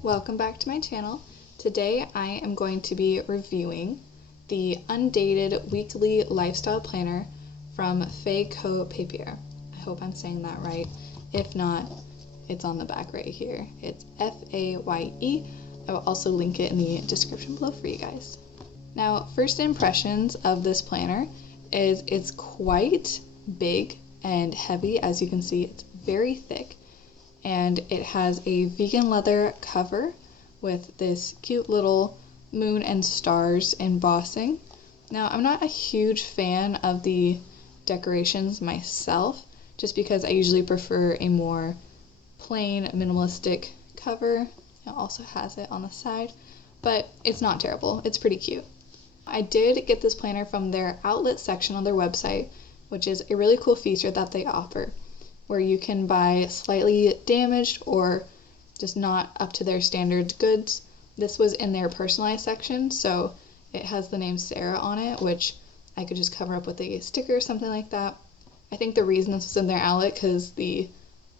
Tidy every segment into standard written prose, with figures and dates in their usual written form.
Hello, welcome back to my channel. Today I am going to be reviewing the Undated Weekly Lifestyle Planner from Faye Co Papier. I hope I'm saying that right. If not, it's on the back right here. It's Faye. I will also link it in the description below for you guys. Now, first impressions of this planner is it's quite big and heavy. As you can see, it's very thick. And it has a vegan leather cover with this cute little moon and stars embossing. Now, I'm not a huge fan of the decorations myself, just because I usually prefer a more plain, minimalistic cover. It also has it on the side, but it's not terrible. It's pretty cute. I did get this planner from their outlet section on their website, which is a really cool feature that they offer, where you can buy slightly damaged or just not up to their standard goods. This was in their personalized section, so it has the name Sarah on it, which I could just cover up with a sticker or something like that. I think the reason this was in their outlet because the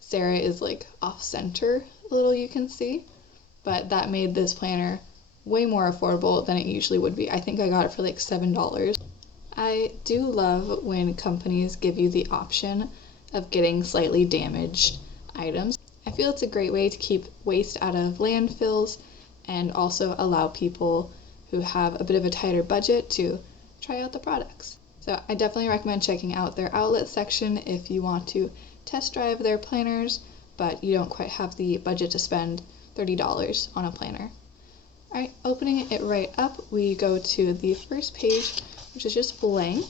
Sarah is like off center a little, you can see, but that made this planner way more affordable than it usually would be. I think I got it for like $7. I do love when companies give you the option of getting slightly damaged items. I feel it's a great way to keep waste out of landfills and also allow people who have a bit of a tighter budget to try out the products. So I definitely recommend checking out their outlet section if you want to test drive their planners, but you don't quite have the budget to spend $30 on a planner. Alright, opening it right up, we go to the first page, which is just blank.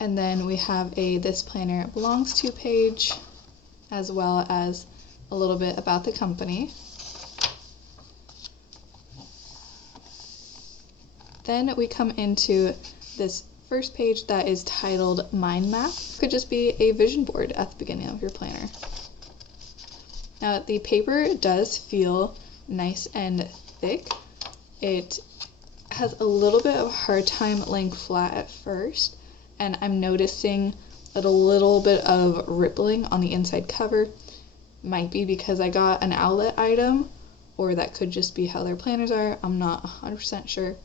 And then we have a This Planner Belongs To page, as well as a little bit about the company. Then we come into this first page that is titled Mind Map. Could just be a vision board at the beginning of your planner. Now, the paper does feel nice and thick. It has a little bit of a hard time laying flat at first, and I'm noticing that a little bit of rippling on the inside cover. Might be because I got an outlet item, or that could just be how their planners are. I'm not 100% sure.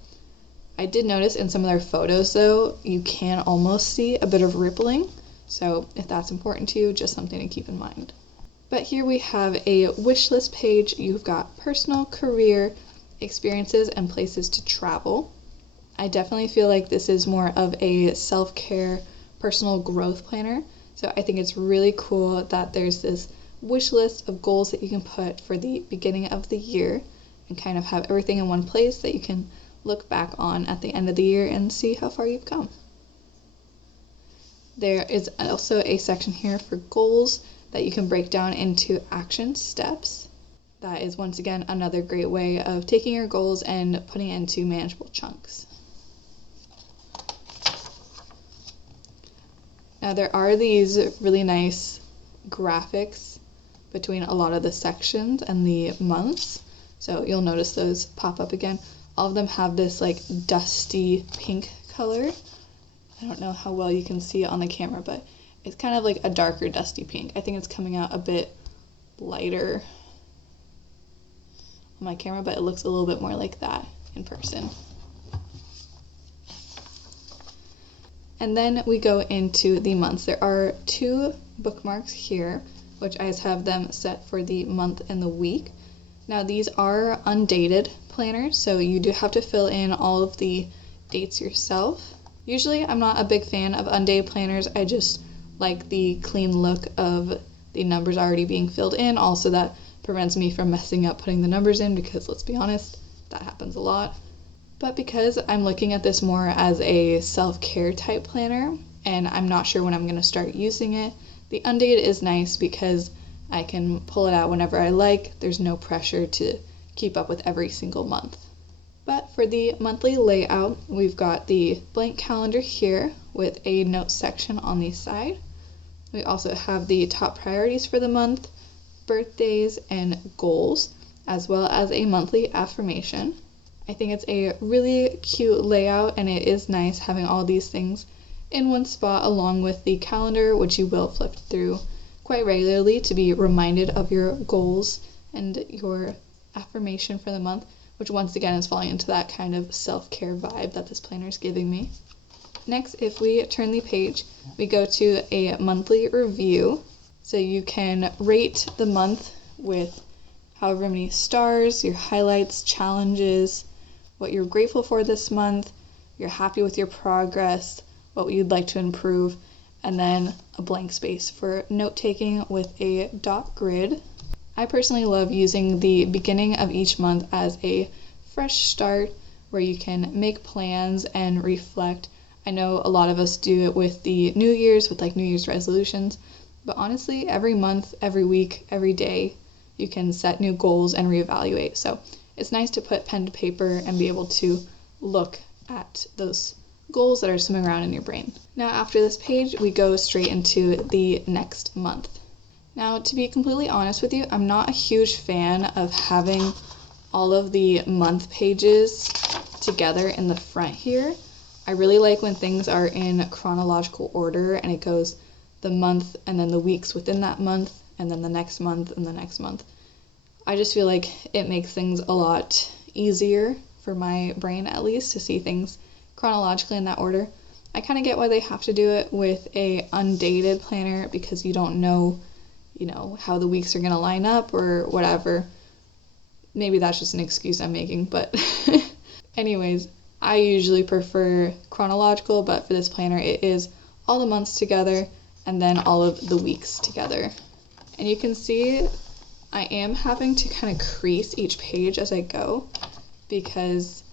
I did notice in some of their photos, though, you can almost see a bit of rippling, so if that's important to you, just something to keep in mind. But here we have a wish list page. You've got personal, career, experiences, and places to travel. I definitely feel like this is more of a self-care, personal growth planner. So I think it's really cool that there's this wish list of goals that you can put for the beginning of the year and kind of have everything in one place that you can look back on at the end of the year and see how far you've come. There is also a section here for goals that you can break down into action steps. That is once again another great way of taking your goals and putting it into manageable chunks. Now there are these really nice graphics between a lot of the sections and the months, so you'll notice those pop up again. All of them have this like dusty pink color. I don't know how well you can see it on the camera, but it's kind of like a darker dusty pink. I think it's coming out a bit lighter on my camera, but it looks a little bit more like that in person. And then we go into the months. There are 2 bookmarks here, which I have them set for the month and the week. Now these are undated planners, so you do have to fill in all of the dates yourself. Usually I'm not a big fan of undated planners. I just like the clean look of the numbers already being filled in. Also, that prevents me from messing up putting the numbers in because, let's be honest, that happens a lot. But because I'm looking at this more as a self-care type planner and I'm not sure when I'm going to start using it, the undated is nice because I can pull it out whenever I like. There's no pressure to keep up with every single month. But for the monthly layout, we've got the blank calendar here with a note section on the side. We also have the top priorities for the month, birthdays, and goals, as well as a monthly affirmation. I think it's a really cute layout, and it is nice having all these things in one spot along with the calendar, which you will flip through quite regularly to be reminded of your goals and your affirmation for the month, which once again is falling into that kind of self-care vibe that this planner is giving me. Next, if we turn the page, we go to a monthly review. So you can rate the month with however many stars, your highlights, challenges, what you're grateful for this month, you're happy with your progress, what you'd like to improve, and then a blank space for note-taking with a dot grid. I personally love using the beginning of each month as a fresh start where you can make plans and reflect. I know a lot of us do it with the New Year's, with like New Year's resolutions, but honestly, every month, every week, every day, you can set new goals and reevaluate. So it's nice to put pen to paper and be able to look at those goals that are swimming around in your brain. Now after this page, we go straight into the next month. Now, to be completely honest with you, I'm not a huge fan of having all of the month pages together in the front here. I really like when things are in chronological order and it goes the month and then the weeks within that month and then the next month and the next month. I just feel like it makes things a lot easier for my brain, at least, to see things chronologically in that order. I kind of get why they have to do it with a undated planner because you don't know how the weeks are going to line up or whatever. Maybe that's just an excuse I'm making, but anyways, I usually prefer chronological, but for this planner, it is all the months together and then all of the weeks together. And you can see I am having to kind of crease each page as I go because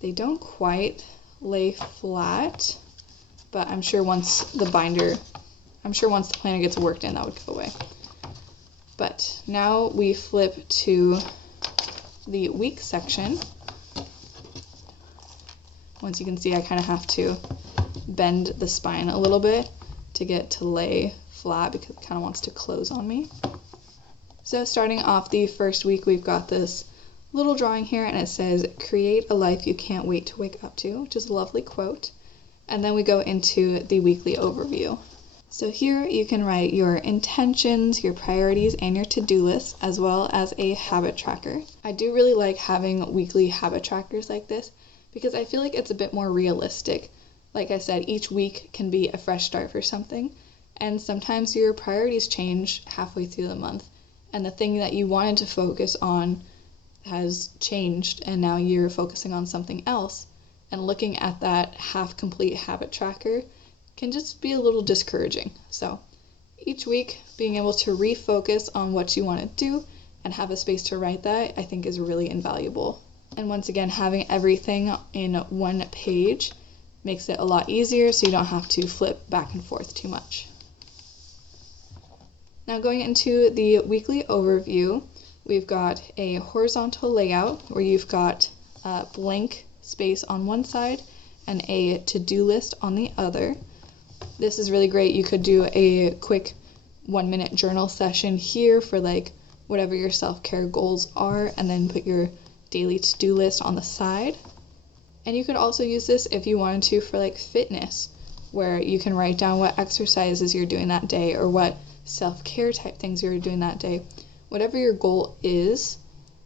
they don't quite lay flat, but I'm sure once the planner gets worked in, that would go away. But now we flip to the week section. Once you can see, I kind of have to bend the spine a little bit to get to lay flat because it kind of wants to close on me. So starting off the first week, we've got this little drawing here and it says, "Create a life you can't wait to wake up to," which is a lovely quote. And then we go into the weekly overview. So here you can write your intentions, your priorities, and your to-do list, as well as a habit tracker. I do really like having weekly habit trackers like this because I feel like it's a bit more realistic. Like I said, each week can be a fresh start for something, and sometimes your priorities change halfway through the month, and the thing that you wanted to focus on has changed, and now you're focusing on something else. And looking at that half-complete habit tracker can just be a little discouraging. So each week, being able to refocus on what you want to do and have a space to write that, I think is really invaluable. And once again, having everything in one page makes it a lot easier so you don't have to flip back and forth too much. Now going into the weekly overview, we've got a horizontal layout where you've got a blank space on one side and a to-do list on the other. This is really great. You could do a quick 1-minute journal session here for like whatever your self-care goals are, and then put your daily to-do list on the side. And you could also use this if you wanted to for like fitness, where you can write down what exercises you're doing that day or what self-care type things you're doing that day. Whatever your goal is,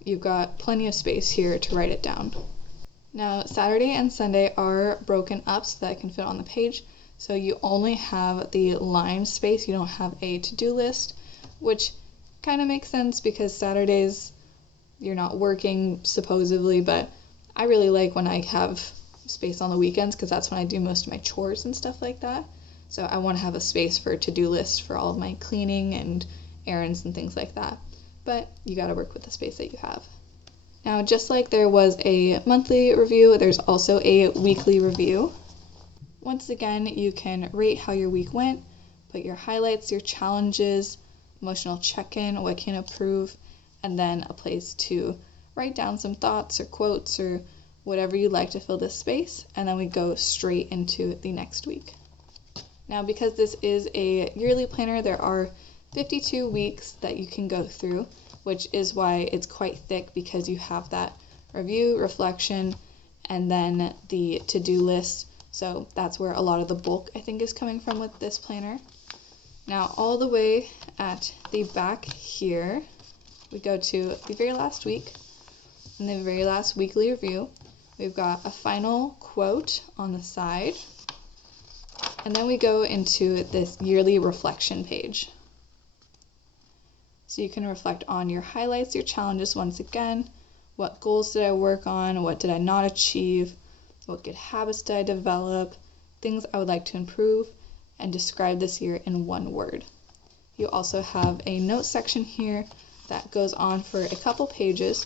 you've got plenty of space here to write it down. Now, Saturday and Sunday are broken up so that it can fit on the page. So you only have the line space, you don't have a to-do list, which kind of makes sense because Saturdays you're not working supposedly, but I really like when I have space on the weekends because that's when I do most of my chores and stuff like that. So I want to have a space for a to-do list for all of my cleaning and errands and things like that. But you got to work with the space that you have. Now, just like there was a monthly review, there's also a weekly review. Once again, you can rate how your week went, put your highlights, your challenges, emotional check-in, what can improve, and then a place to write down some thoughts or quotes or whatever you'd like to fill this space, and then we go straight into the next week. Now, because this is a yearly planner, there are 52 weeks that you can go through, which is why it's quite thick, because you have that review, reflection, and then the to-do list. So that's where a lot of the bulk, I think, is coming from with this planner. Now, all the way at the back here, we go to the very last week. In the very last weekly review, we've got a final quote on the side. And then we go into this yearly reflection page. So you can reflect on your highlights, your challenges once again. What goals did I work on? What did I not achieve? What good habits did I develop? Things I would like to improve, and describe this year in one word. You also have a note section here that goes on for a couple pages.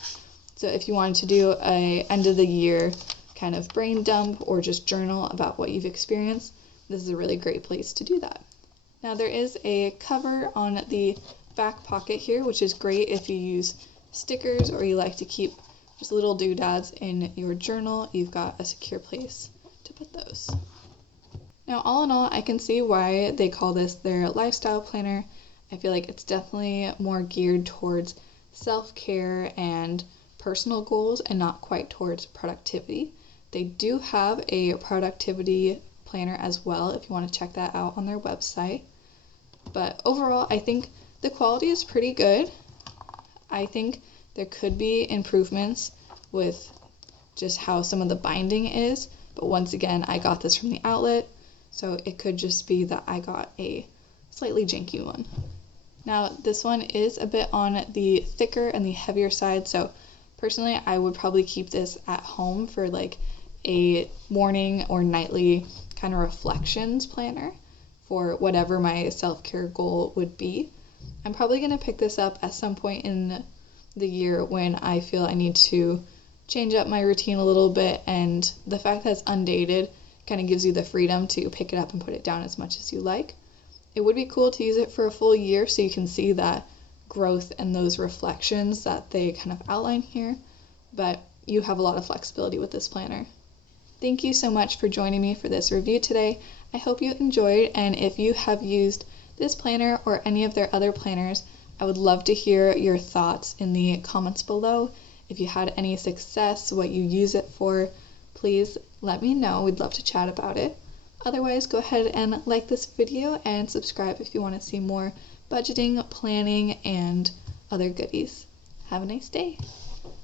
So if you wanted to do a end of the year kind of brain dump or just journal about what you've experienced, this is a really great place to do that. Now there is a cover on the back pocket here, which is great if you use stickers or you like to keep just little doodads in your journal. You've got a secure place to put those. Now all in all, I can see why they call this their lifestyle planner. I feel like it's definitely more geared towards self-care and personal goals and not quite towards productivity. They do have a productivity planner as well if you want to check that out on their website. But overall, I think the quality is pretty good. I think there could be improvements with just how some of the binding is, but once again, I got this from the outlet, so it could just be that I got a slightly janky one. Now, this one is a bit on the thicker and the heavier side, so personally, I would probably keep this at home for like a morning or nightly kind of reflections planner for whatever my self-care goal would be. I'm probably going to pick this up at some point in the year when I feel I need to change up my routine a little bit, and the fact that it's undated kind of gives you the freedom to pick it up and put it down as much as you like. It would be cool to use it for a full year so you can see that growth and those reflections that they kind of outline here, but you have a lot of flexibility with this planner. Thank you so much for joining me for this review today. I hope you enjoyed, and if you have used this planner or any of their other planners, I would love to hear your thoughts in the comments below. If you had any success, what you use it for, please let me know. We'd love to chat about it. Otherwise, go ahead and like this video and subscribe if you want to see more budgeting, planning, and other goodies. Have a nice day.